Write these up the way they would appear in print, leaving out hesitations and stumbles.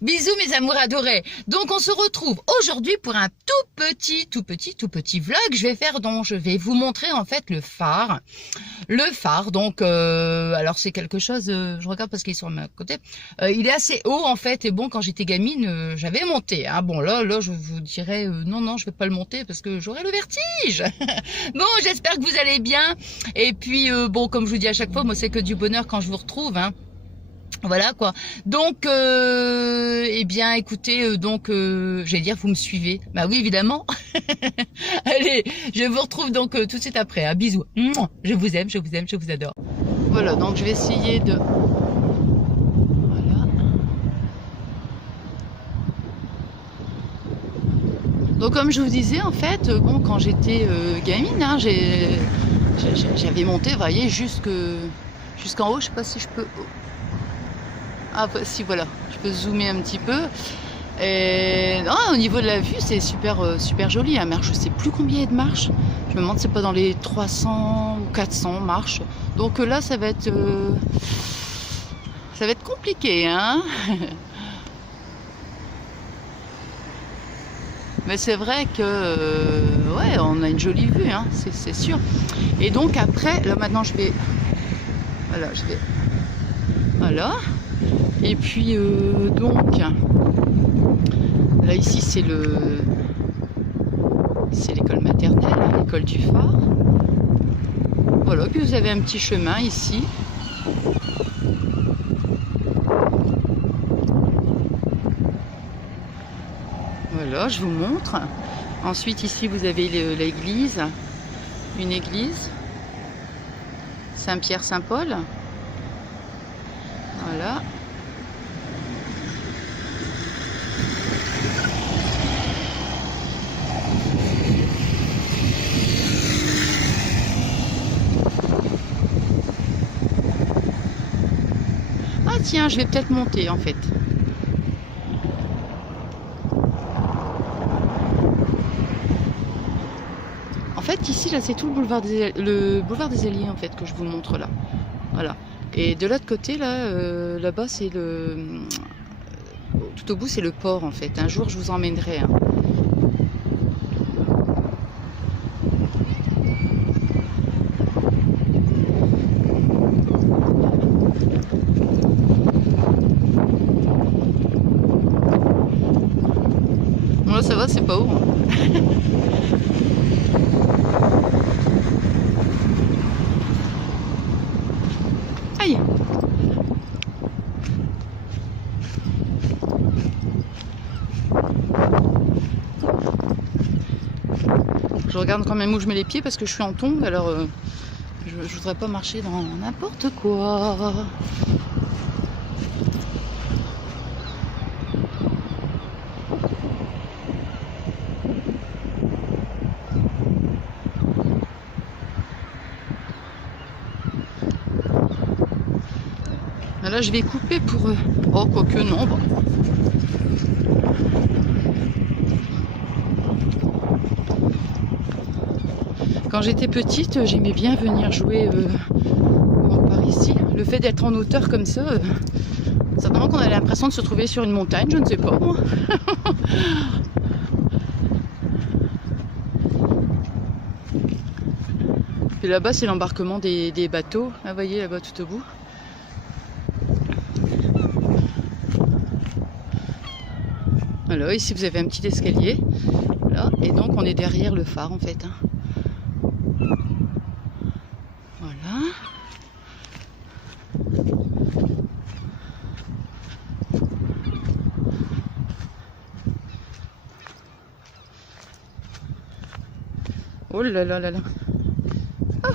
Bisous mes amours adorés. Donc on se retrouve aujourd'hui pour un tout petit vlog. Je vais vous montrer en fait le phare. Le phare, donc alors c'est quelque chose, je regarde parce qu'il est sur ma côté. Il est assez haut en fait et bon quand j'étais gamine j'avais monté. Hein. Bon là je vous dirais non je vais pas le monter parce que j'aurai le vertige. Bon j'espère que vous allez bien et puis bon comme je vous dis à chaque fois moi c'est que du bonheur quand je vous retrouve. Hein. Voilà quoi. Donc, eh bien, écoutez, j'allais dire, vous me suivez. Bah oui, évidemment. Allez, je vous retrouve donc tout de suite après. Hein. Bisous. Je vous aime, je vous adore. Voilà, donc je vais essayer de. Voilà. Donc comme je vous disais, en fait, bon, quand j'étais gamine, hein, j'avais monté, vous voyez, jusqu'en haut. Je sais pas si je peux. Ah bah, si voilà, je peux zoomer un petit peu. Et non, au niveau de la vue, c'est super joli. Hein. Je sais plus combien il y a de marches. Je me demande si c'est pas dans les 300 ou 400 marches. Donc là, ça va être compliqué, hein. Mais c'est vrai que ouais, on a une jolie vue, hein, c'est sûr. Et donc après, là maintenant, voilà. Et puis donc là ici c'est l'école maternelle, hein, l'école du phare. Voilà, puis vous avez un petit chemin ici. Voilà, je vous montre. Ensuite ici vous avez l'église, une église Saint-Pierre-Saint-Paul. Voilà. Ah tiens, je vais peut-être monter en fait. En fait ici là c'est tout le boulevard des Alliés en fait que je vous montre là. Voilà. Et de l'autre côté là, là-bas c'est tout au bout c'est le port en fait. Un jour je vous emmènerai. Hein. Bon là ça va, c'est pas haut. Hein. Aïe. Je regarde quand même où je mets les pieds parce que je suis en tongs, alors je voudrais pas marcher dans n'importe quoi. Là je vais couper pour... Oh quoique non. Bon. Quand j'étais petite, j'aimais bien venir jouer par ici. Le fait d'être en hauteur comme ça, certainement qu'on a l'impression de se trouver sur une montagne, je ne sais pas moi. Puis là-bas, c'est l'embarquement des bateaux. Là, vous voyez, là-bas tout au bout. Voilà, ici vous avez un petit escalier. Voilà, et donc on est derrière le phare en fait. Hein. Voilà. Oh là là là là. Ah.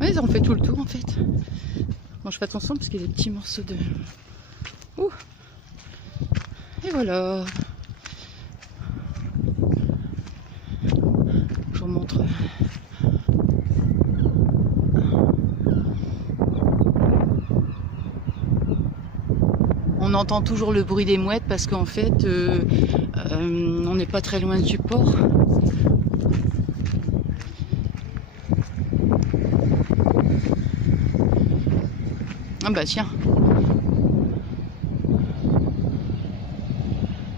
Ouais, ils ont fait tout le tour en fait. Bon, je fais attention parce qu'il y a des petits morceaux de... Ouh. Et voilà. Je vous montre. On entend toujours le bruit des mouettes parce qu'en fait, on n'est pas très loin du port. Ah bah tiens.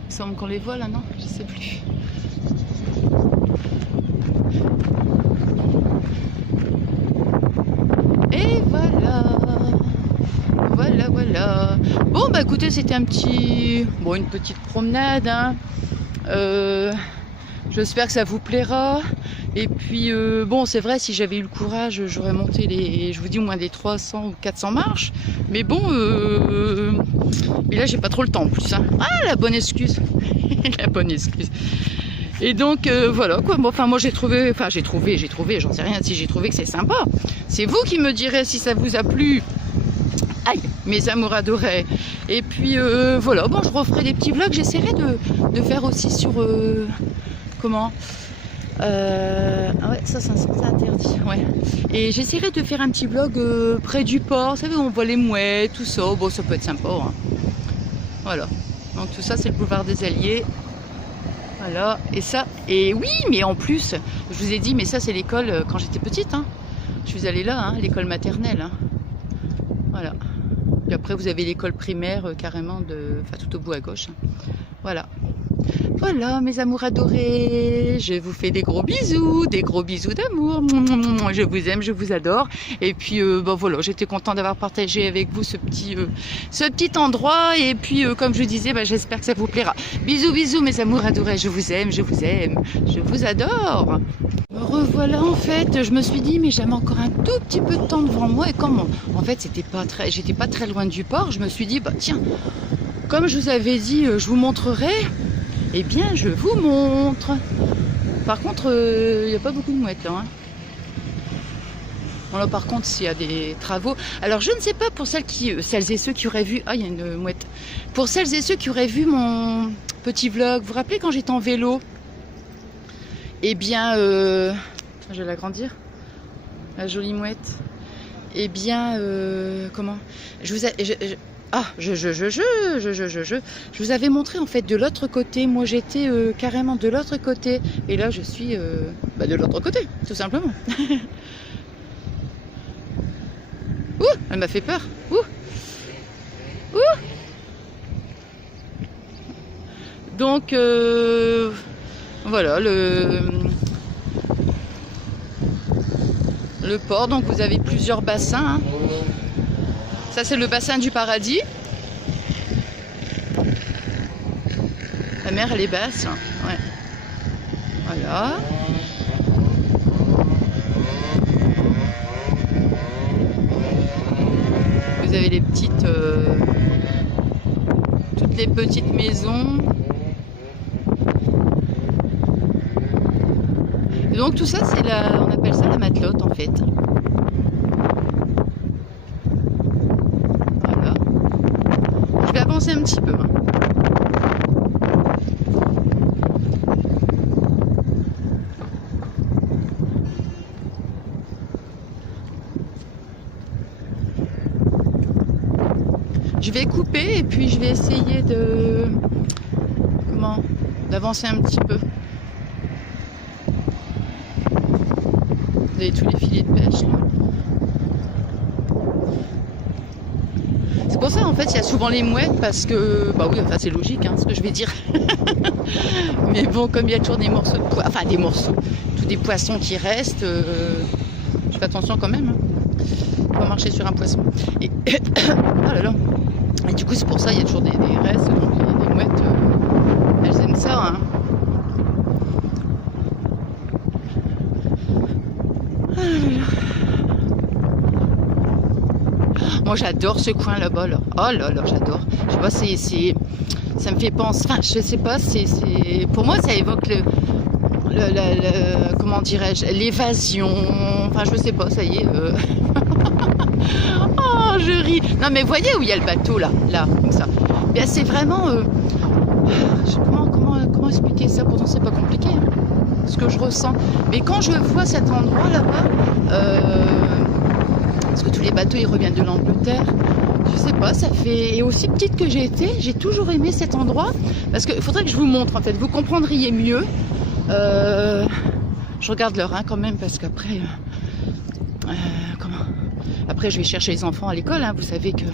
Il semble qu'on les voit là, non? Je sais plus. Et voilà. Voilà. Bon bah écoutez, c'était un petit... Bon, une petite promenade, hein. J'espère que ça vous plaira. Et puis bon, c'est vrai, si j'avais eu le courage, j'aurais monté les, je vous dis, au moins des 300 ou 400 marches. Mais bon, mais là j'ai pas trop le temps en plus, hein. Ah, la bonne excuse. La bonne excuse. Et donc voilà quoi. Bon, enfin moi j'ai trouvé, j'en sais rien si j'ai trouvé que c'est sympa. C'est vous qui me direz si ça vous a plu. Aïe, mes amours adorés. Et puis voilà, bon, je referai des petits vlogs. J'essaierai de faire aussi sur comment ah ouais, ça c'est interdit, ouais. Et j'essaierai de faire un petit vlog près du port, vous savez, où on voit les mouettes, tout ça. Bon, ça peut être sympa, hein. Voilà, donc tout ça c'est le boulevard des Alliés. Voilà, et ça, et oui, mais en plus, je vous ai dit, mais ça c'est l'école quand j'étais petite, hein. Je suis allée là, hein, l'école maternelle, hein. Voilà. Et après vous avez l'école primaire carrément enfin tout au bout à gauche, hein. Voilà. Voilà mes amours adorés, je vous fais des gros bisous d'amour, je vous aime, je vous adore. Et puis bah voilà, j'étais contente d'avoir partagé avec vous ce petit endroit. Et puis comme je disais, bah, j'espère que ça vous plaira. Bisous mes amours adorés, je vous aime, je vous adore. Me revoilà en fait, je me suis dit mais j'avais encore un tout petit peu de temps devant moi. Et comme en fait j'étais pas très loin du port, je me suis dit bah tiens, comme je vous avais dit, je vous montrerai. Eh bien, je vous montre. Par contre, il n'y a pas beaucoup de mouettes là, hein. Bon, là, par contre, s'il y a des travaux. Alors, je ne sais pas pour celles et ceux qui auraient vu. Ah, il y a une mouette. Pour celles et ceux qui auraient vu mon petit vlog, vous vous rappelez quand j'étais en vélo? Eh bien, je vais l'agrandir. La jolie mouette. Eh bien, comment? Je vous avais montré en fait de l'autre côté. Moi j'étais carrément de l'autre côté. Et là je suis de l'autre côté, tout simplement. Ouh, elle m'a fait peur. Ouh. Donc voilà le port. Donc vous avez plusieurs bassins, hein. Ça c'est le bassin du paradis. La mer elle est basse, ouais. Voilà. Vous avez les petites, toutes les petites maisons. Et donc tout ça c'est on appelle ça la matelote en fait. Avancer un petit peu, hein. Je vais couper et puis je vais essayer d'avancer un petit peu. Vous avez tous les filets de pêche là. C'est pour ça en fait il y a souvent les mouettes parce que bah oui, enfin c'est logique, hein, ce que je vais dire. Mais bon, comme il y a toujours des morceaux de poisson, enfin des morceaux, tous des poissons qui restent, je fais attention quand même, hein. On va marcher sur un poisson. Et oh là là. Et du coup c'est pour ça il y a toujours des restes, donc les mouettes elles aiment ça, hein. Oh là là. Moi j'adore ce coin là-bas là. Oh là là, j'adore. Je sais pas, ça me fait penser. Enfin, je sais pas, pour moi ça évoque comment dirais-je, l'évasion. Enfin, je sais pas, ça y est. Oh, je ris. Non mais voyez où il y a le bateau là, comme ça. Bien, c'est vraiment. Comment expliquer ça? Pourtant c'est pas compliqué, hein, ce que je ressens. Mais quand je vois cet endroit là-bas. Parce que tous les bateaux ils reviennent de l'Angleterre. Je sais pas, ça fait... Et aussi petite que j'ai été, j'ai toujours aimé cet endroit. Parce qu'il faudrait que je vous montre en fait, vous comprendriez mieux. Je regarde l'heure hein, quand même, parce qu'après... Après, je vais chercher les enfants à l'école, hein, vous savez que...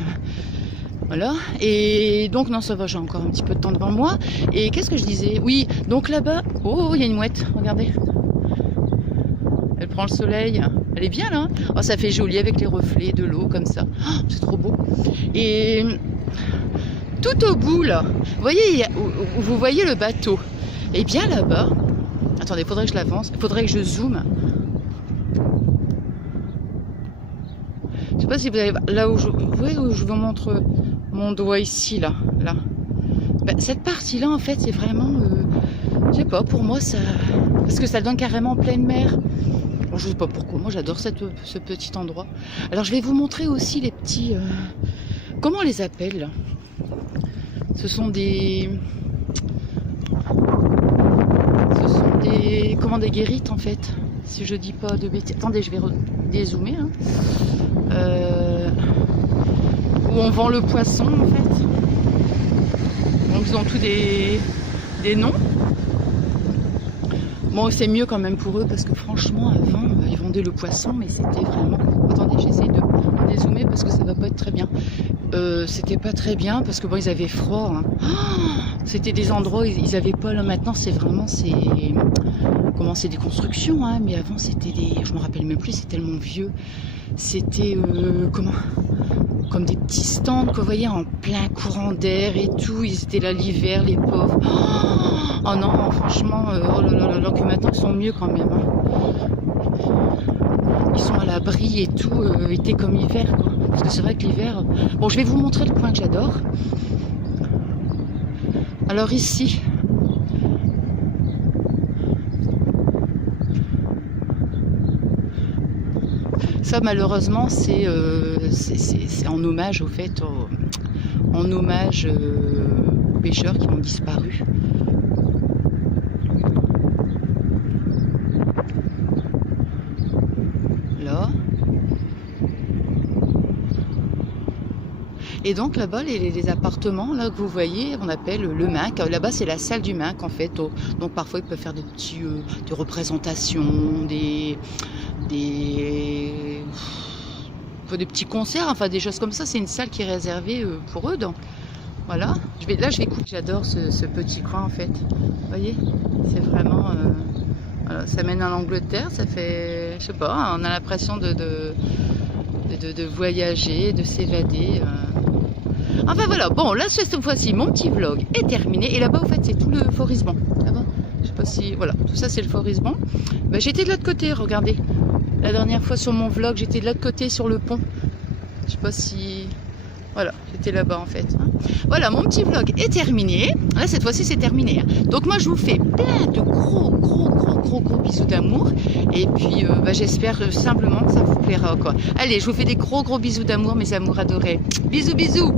Voilà, et donc non ça va, j'ai encore un petit peu de temps devant moi. Et qu'est-ce que je disais? Oui, donc là-bas, oh il y a une mouette, regardez. Elle prend le soleil, elle est bien là. Oh, ça fait joli avec les reflets de l'eau comme ça, oh, c'est trop beau. Et tout au bout là, vous voyez le bateau. Et bien là-bas, attendez, faudrait que je l'avance, il faudrait que je zoome. Je sais pas si vous avez là où vous voyez où je vous montre mon doigt ici là. Ben, cette partie là en fait c'est vraiment je sais pas, pour moi ça, parce que ça donne carrément en pleine mer. Bon, je sais pas pourquoi, moi j'adore ce petit endroit. Alors je vais vous montrer aussi les petits comment on les appelle là. Ce sont des comment, des guérites en fait, si je dis pas de bêtises. Attendez, je vais dézoomer hein. Où on vend le poisson en fait. Donc ils ont tous des noms. Bon, c'est mieux quand même pour eux parce que franchement avant ils vendaient le poisson mais c'était vraiment... Attendez, j'essaie de dézoomer parce que ça va pas être très bien. C'était pas très bien parce que bon ils avaient froid hein. Oh, c'était des endroits ils avaient pas là, maintenant c'est vraiment comment, c'est des constructions hein, mais avant c'était des... Je me rappelle même plus, c'est tellement vieux. C'était comment, comme des petits stands que vous voyez en plein courant d'air et tout. Ils étaient là l'hiver, les pauvres. Oh non, franchement, oh là là, que maintenant ils sont mieux quand même. Hein. Ils sont à l'abri et tout, été comme hiver, quoi. Parce que c'est vrai que l'hiver... Bon, je vais vous montrer le coin que j'adore. Alors ici... Ça malheureusement c'est en hommage au fait, en hommage aux pêcheurs qui ont disparu. Là. Et donc là-bas, les appartements là que vous voyez, on appelle le Minc. Là-bas, c'est la salle du Minc en fait. Donc parfois, ils peuvent faire des représentations, des petits concerts, enfin des choses comme ça. C'est une salle qui est réservée pour eux. Donc voilà. Là, je vais écouter. J'adore ce petit coin en fait. Vous voyez, c'est vraiment. Voilà, ça mène en Angleterre. Ça fait, je sais pas, on a l'impression de voyager, de s'évader. Enfin voilà, bon là cette fois-ci mon petit vlog est terminé. Et là-bas au fait c'est tout le Forisban. Là-bas, je sais pas si... Voilà, tout ça c'est le Forisban. Ben, j'étais de l'autre côté, regardez. La dernière fois sur mon vlog, j'étais de l'autre côté sur le pont. Je sais pas si... Voilà, j'étais là-bas en fait. Hein. Voilà, mon petit vlog est terminé. Là cette fois-ci c'est terminé. Hein. Donc moi je vous fais plein de gros bisous d'amour. Et puis bah, j'espère simplement que ça vous plaira quoi. Allez, je vous fais des gros bisous d'amour mes amours adorés. Bisous bisous.